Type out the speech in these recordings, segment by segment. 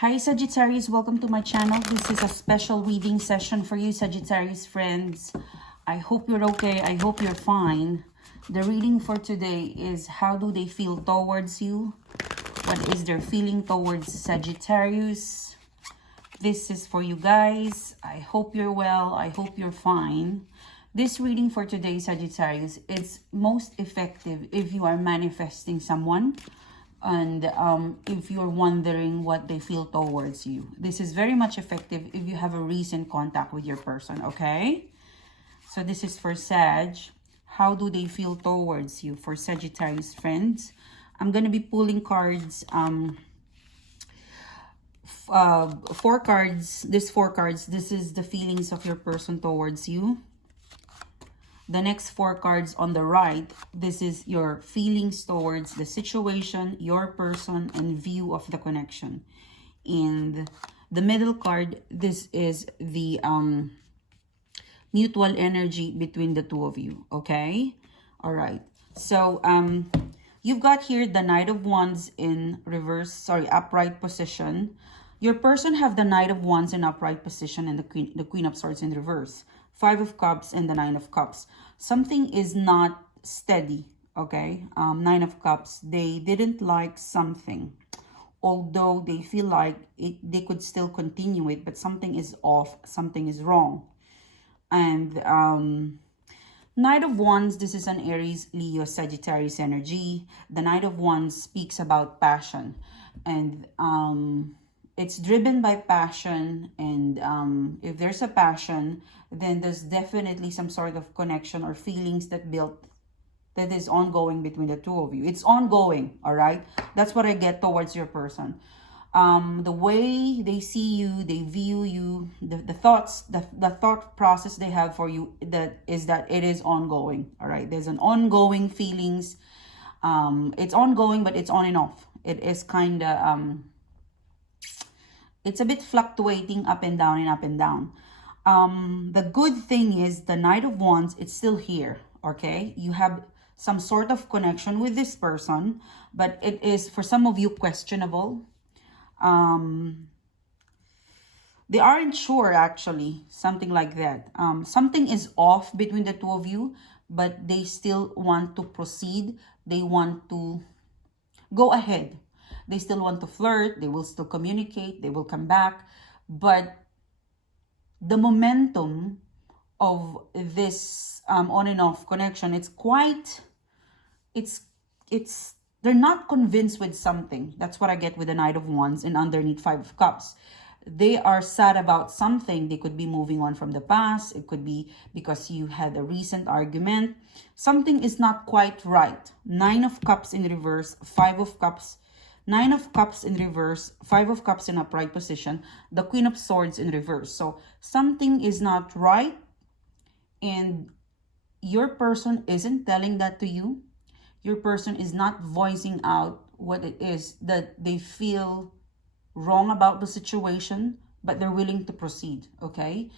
Hi Sagittarius, welcome to my channel. This is a special reading session for you Sagittarius friends. I hope you're okay. I hope you're fine. The reading for today is how do they feel towards you? What is their feeling towards Sagittarius? This is for you guys. I hope you're well. I hope you're fine. This reading for today, Sagittarius, is most effective if you are manifesting someone and if you're wondering what they feel towards you. This is very much effective if you have a recent contact with your person, okay? So this is for Sag. How do they feel towards you for Sagittarius friends? I'm going to be pulling cards, four cards. This is the feelings of your person towards you. The next four cards on the right, this is your feelings towards the situation, your person, and view of the connection. And the middle card, this is the mutual energy between the two of you, okay? All right. So you've got here the Knight of Wands in reverse, upright position. Your person have the Knight of Wands in upright position and the Queen of Swords in reverse. Five of Cups and the Nine of Cups. Something is not steady, okay? Nine of Cups, they didn't like something. Although they feel like they could still continue it, but something is off, something is wrong. And Knight of Wands, this is an Aries, Leo, Sagittarius energy. The Knight of Wands speaks about passion. And it's driven by passion, and if there's a passion, then there's definitely some sort of connection or feelings that is ongoing between the two of you. It's ongoing, all right? That's what I get towards your person. The way they see you, they view you, the thought process they have for you, that it is ongoing, all right? There's an ongoing feelings. It's ongoing, but it's on and off. It is kind of it's a bit fluctuating up and down and up and down. The good thing is the Knight of Wands, it's still here, okay? You have some sort of connection with this person, but it is, for some of you, questionable. They aren't sure, actually, something like that. Something is off between the two of you, but they still want to proceed. They want to go ahead. They still want to flirt. They will still communicate. They will come back. But the momentum of this on and off connection, they're not convinced with something. That's what I get with the Knight of Wands and underneath Five of Cups. They are sad about something. They could be moving on from the past. It could be because you had a recent argument. Something is not quite right. Nine of Cups in reverse, Five of Cups, Nine of Cups in reverse, Five of Cups in upright position, the Queen of Swords in reverse. So something is not right, and your person isn't telling that to you. Your person is not voicing out what it is that they feel wrong about the situation, but they're willing to proceed, okay?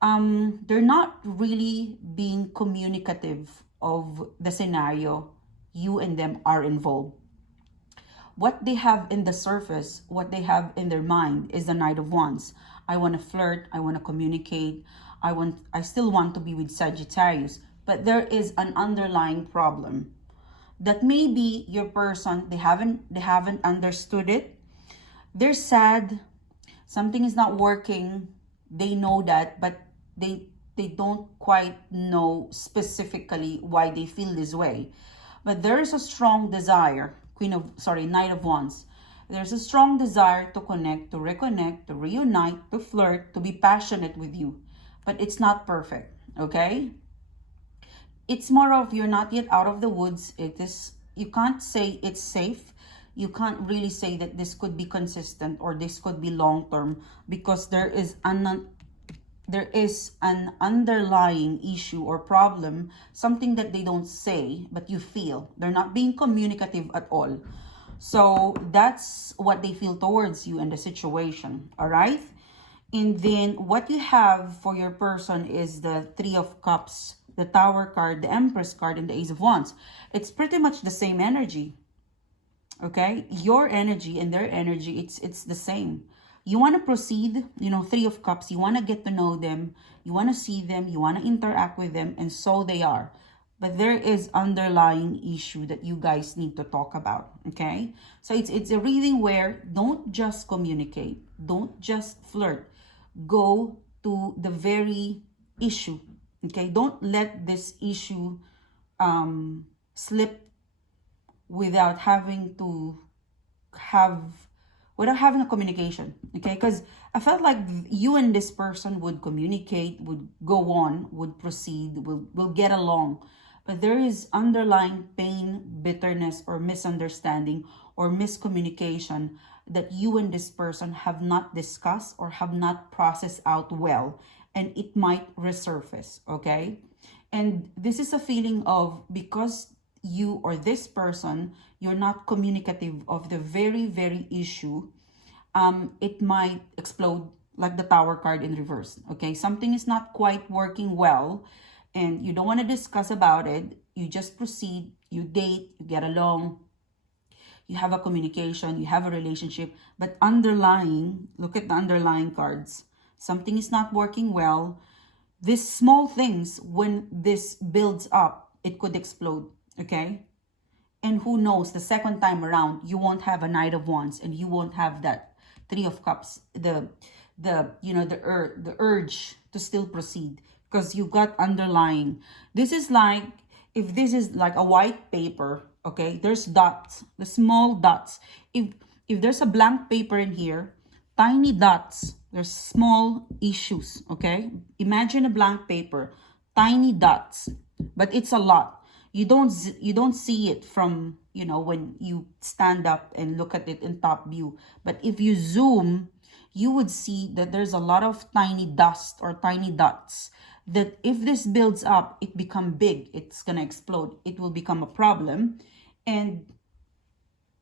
They're not really being communicative of the scenario you and them are involved. What they have in the surface, what they have in their mind is the Knight of Wands. I want to flirt, I want to communicate, I still want to be with Sagittarius, but there is an underlying problem that maybe your person, they haven't understood it. They're sad, something is not working, they know that, but they don't quite know specifically why they feel this way. But there is a strong desire, Knight of Wands. There's a strong desire to connect, to reconnect, to reunite, to flirt, to be passionate with you. But it's not perfect, okay? It's more of you're not yet out of the woods. You can't say it's safe. You can't really say that this could be consistent or this could be long-term, because there is an underlying issue or problem, something that they don't say, but you feel. They're not being communicative at all. So that's what they feel towards you and the situation, all right? And then what you have for your person is the Three of Cups, the Tower card, the Empress card, and the Ace of Wands. It's pretty much the same energy. Okay, your energy and their energy, it's the same. You want to proceed, you know, Three of Cups, you want to get to know them, you want to see them, you want to interact with them, and so they are. But there is underlying issue that you guys need to talk about. Okay, so it's a reading where don't just communicate, don't just flirt, go to the very issue. Okay, don't let this issue slip without having to have without having a communication. Okay, because I felt like you and this person would communicate, would go on, would proceed, will get along, but there is underlying pain, bitterness, or misunderstanding or miscommunication that you and this person have not discussed or have not processed out well, and it might resurface. Okay, and this is a feeling of, because you or this person, you're not communicative of the very issue, it might explode, like the Tower card in reverse. Okay, something is not quite working well and you don't want to discuss about it. You just proceed, you date, you get along, you have a communication, you have a relationship, but underlying, look at the underlying cards, something is not working well. These small things, when this builds up, it could explode. Okay, and who knows, the second time around you won't have a Knight of Wands and you won't have that Three of Cups, the you know, the urge to still proceed, because you got underlying. This is like, if this is like a white paper, okay, there's dots, the small dots. If there's a blank paper in here, tiny dots, there's small issues. Okay, imagine a blank paper, tiny dots, but it's a lot. You don't see it from, you know, when you stand up and look at it in top view, but if you zoom, you would see that there's a lot of tiny dust or tiny dots, that if this builds up, it become big, it's gonna explode, it will become a problem. And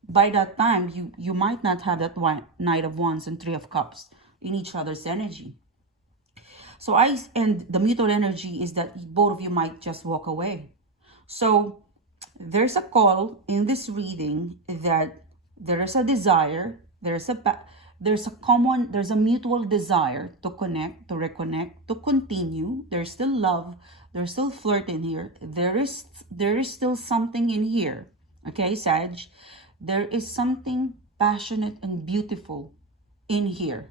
by that time, you might not have that Knight of Wands and Three of Cups in each other's energy. So and the mutual energy is that both of you might just walk away. So there's a call in this reading that there is a desire, there's a mutual desire to connect, to reconnect, to continue. There's still love, there's still flirt in here. There is still something in here. Okay, Sag, there is something passionate and beautiful in here.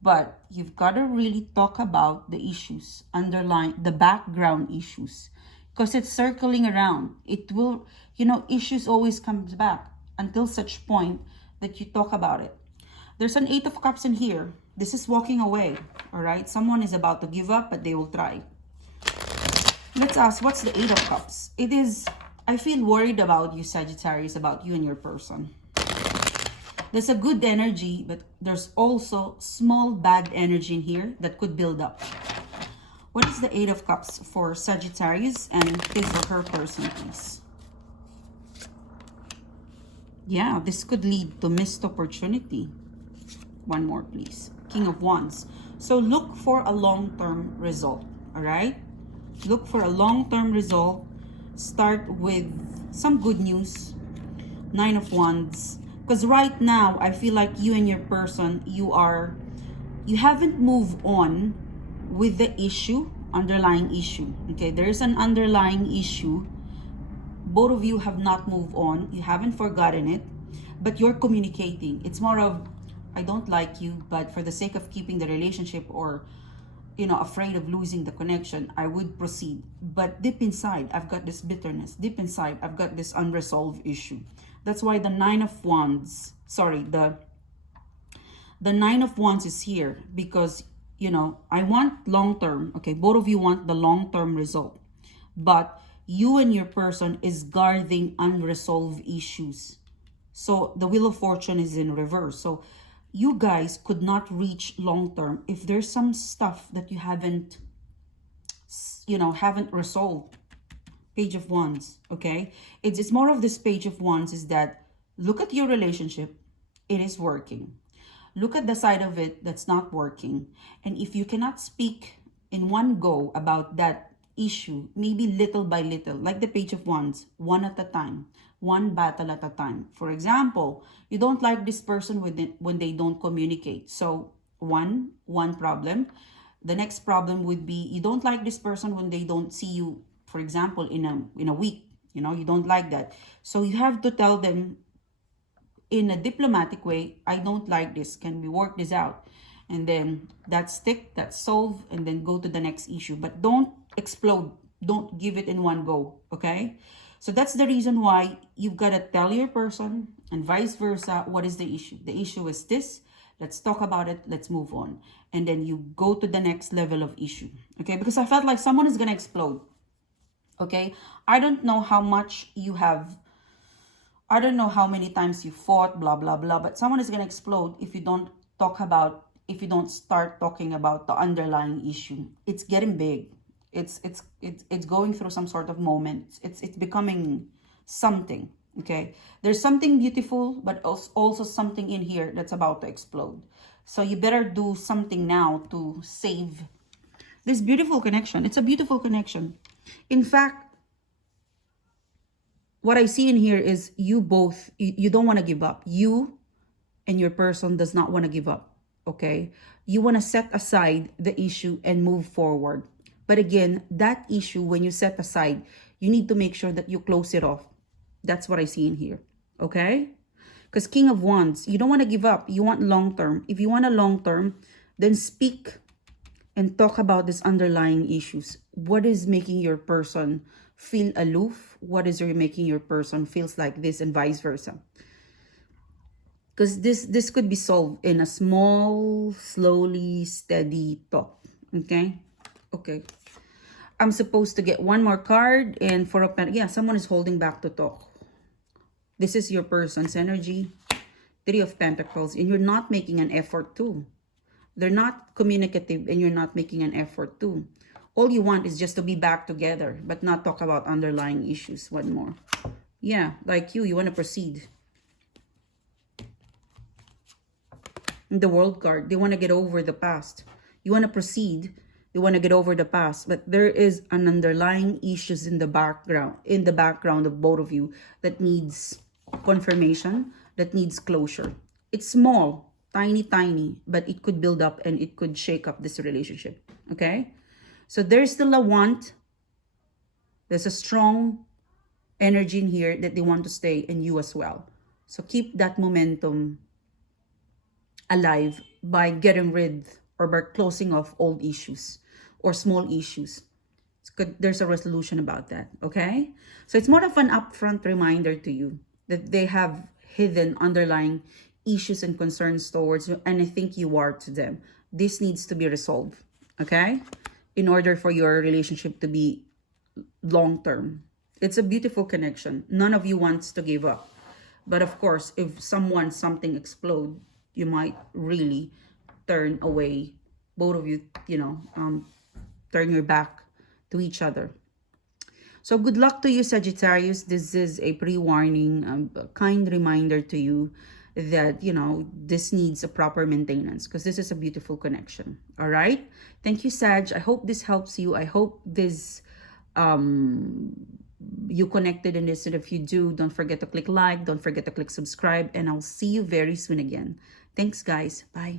But you've got to really talk about the issues, underlying the background issues, because it's circling around. It will, you know, issues always comes back until such point that you talk about it. There's an Eight of Cups in here. This is walking away, all right? Someone is about to give up, but they will try. Let's ask, what's the Eight of Cups? It is, I feel worried about you, Sagittarius, about you and your person. There's a good energy, but there's also small bad energy in here that could build up. What is the Eight of Cups for Sagittarius and his or her person, please? Yeah, this could lead to missed opportunity. One more, please. King of Wands. So look for a long-term result, all right? Look for a long-term result. Start with some good news. Nine of Wands. Because right now, I feel like you and your person, you haven't moved on with the issue, underlying issue. Okay, there's an underlying issue. Both of you have not moved on. You haven't forgotten it, but you're communicating. It's more of, I don't like you, but for the sake of keeping the relationship, or, you know, afraid of losing the connection, I would proceed. But deep inside, I've got this bitterness. Deep inside, I've got this unresolved issue. That's why the Nine of Wands, sorry, the Nine of Wands is here, because, you know, I want long-term, okay, both of you want the long-term result, but you and your person is guarding unresolved issues. So the Wheel of Fortune is in reverse. So you guys could not reach long-term if there's some stuff that you haven't, you know, haven't resolved. Page of Wands, okay? It's more of this Page of Wands is that, look at your relationship, it is working. Look at the side of it that's not working. And if you cannot speak in one go about that issue, maybe little by little, like the Page of Wands, one at a time. one battle at a time. For example, you don't like this person when they don't communicate. So one problem. The next problem would be you don't like this person when they don't see you, for example, in a week. You know, you don't like that. So you have to tell them in a diplomatic way, I don't like this. Can we work this out? And then that's stick, that's solve, and then go to the next issue. But don't explode. Don't give it in one go, okay? So that's the reason why you've got to tell your person and vice versa, what is the issue? The issue is this. Let's talk about it. Let's move on. And then you go to the next level of issue, okay? Because I felt like someone is going to explode, okay? I don't know how much you have, I don't know how many times you fought, blah, blah, blah, but someone is going to explode if you don't talk about, if you don't start talking about the underlying issue. It's getting big. It's going through some sort of moment. It's becoming something, okay? There's something beautiful, but also something in here that's about to explode. So you better do something now to save this beautiful connection. It's a beautiful connection. In fact, what I see in here is you both, you don't want to give up. You and your person does not want to give up, okay? You want to set aside the issue and move forward. But again, that issue, when you set aside, you need to make sure that you close it off. That's what I see in here, okay? Because King of Wands, you don't want to give up. You want long-term. If you want a long-term, then speak and talk about these underlying issues. What is making your person feel aloof? What is making your person feels like this, and vice versa? Because this could be solved in a small, slowly, steady talk, okay? Okay, I'm supposed to get one more card, and for a yeah, someone is holding back to talk. This is your person's energy. 3 of Pentacles, and you're not making an effort too. They're not communicative, and you're not making an effort too. All you want is just to be back together, but not talk about underlying issues. One more. Yeah, like you want to proceed. In the World card, they want to get over the past. You want to proceed. You want to get over the past, but there is an underlying issues in the background of both of you that needs confirmation, that needs closure. It's small, tiny, but it could build up and it could shake up this relationship, okay? So there's still a want. There's a strong energy in here that they want to stay, and you as well. So keep that momentum alive by getting rid or by closing off old issues or small issues. It's good. There's a resolution about that, okay? So it's more of an upfront reminder to you that they have hidden underlying issues and concerns towards you, and I think you are to them. This needs to be resolved, okay? In order for your relationship to be long-term. It's a beautiful connection. None of you wants to give up. But of course, if something explode, you might really turn away. Both of you, turn your back to each other. So good luck to you, Sagittarius. This is a pre-warning, a kind reminder to you that, this needs a proper maintenance, because this is a beautiful connection. All right. Thank you, Sag. I hope this helps you. I hope this, you connected in this. And if you do, don't forget to click like, don't forget to click subscribe, and I'll see you very soon again. Thanks, guys. Bye.